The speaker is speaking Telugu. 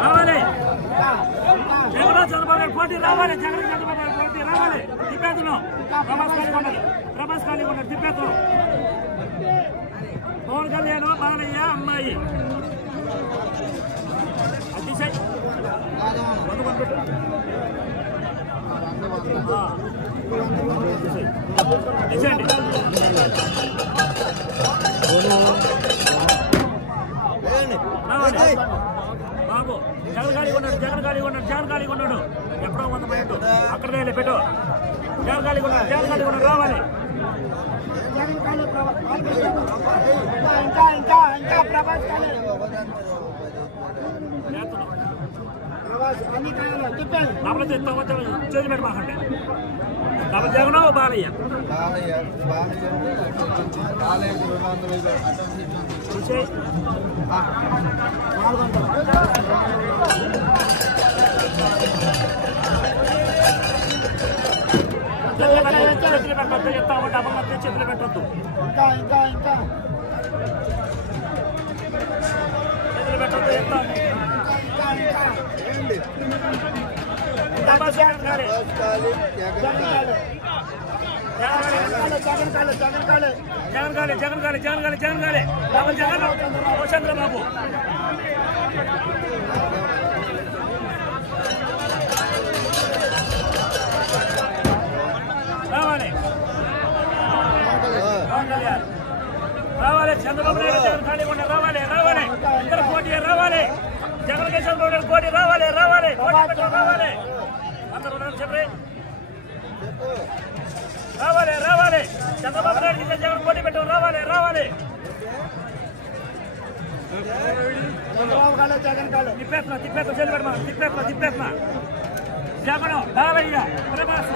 రావాలి జగన్ చంద్రబాబు పోటీ రావాలి. జగన్ చంద్రబాబు పోటీ రావాలి. తిప్పేతున్నాం. ప్రభాస్ ఖాళీ ఉన్నాడు. తిప్పేస్తున్నాం. పవన్ కళ్యాణ్ బాలయ్య అమ్మాయి అతిశయ్ బాబు జగన్ ఖాళీ ఉన్నాడు. జగన్ ఖాళీ ఉన్నాడు. జగన్ ఖాళీ ఉన్నాడు. ఎప్పుడో 100 మైండ్ అక్కడే పెట్టు. జగన్ ఖాళీ ఉన్నాడు. జగన్ ఖాళీ ఉన్నాడు. రావాలి. చేతి పెట్టమాకండి. డబ్బు జగన్ బాలయ్య చేతులు పెట్టద్దు. చెప్తాము డబ్బులు మధ్య చేతులు పెట్టద్దు. చేతులు పెట్టద్దు. చెప్తాము జగన్ ఖాళీ. డబ్బులు జగన్ చంద్రబాబు రావాలి. రావాలి. చంద్రబాబు నాయుడు జగన్ ఖాళీ ఉన్న రావాలి. రావాలి. ఇద్దరు పోటీ రావాలి. జగన్ చంద్రబాబు నాయుడు పోటీ రావాలి. రావాలి. రావాలి. అందరూ చెప్పండి. రావాలి. రావాలి. చంద్రబాబు నాయుడు జగన్ పోటీ పెట్టాం. రావాలి. రావాలి. తిప్పేస్తున్నా. తిప్పేస్తున్నా. జగన్ బాలయ్య ప్రభాస్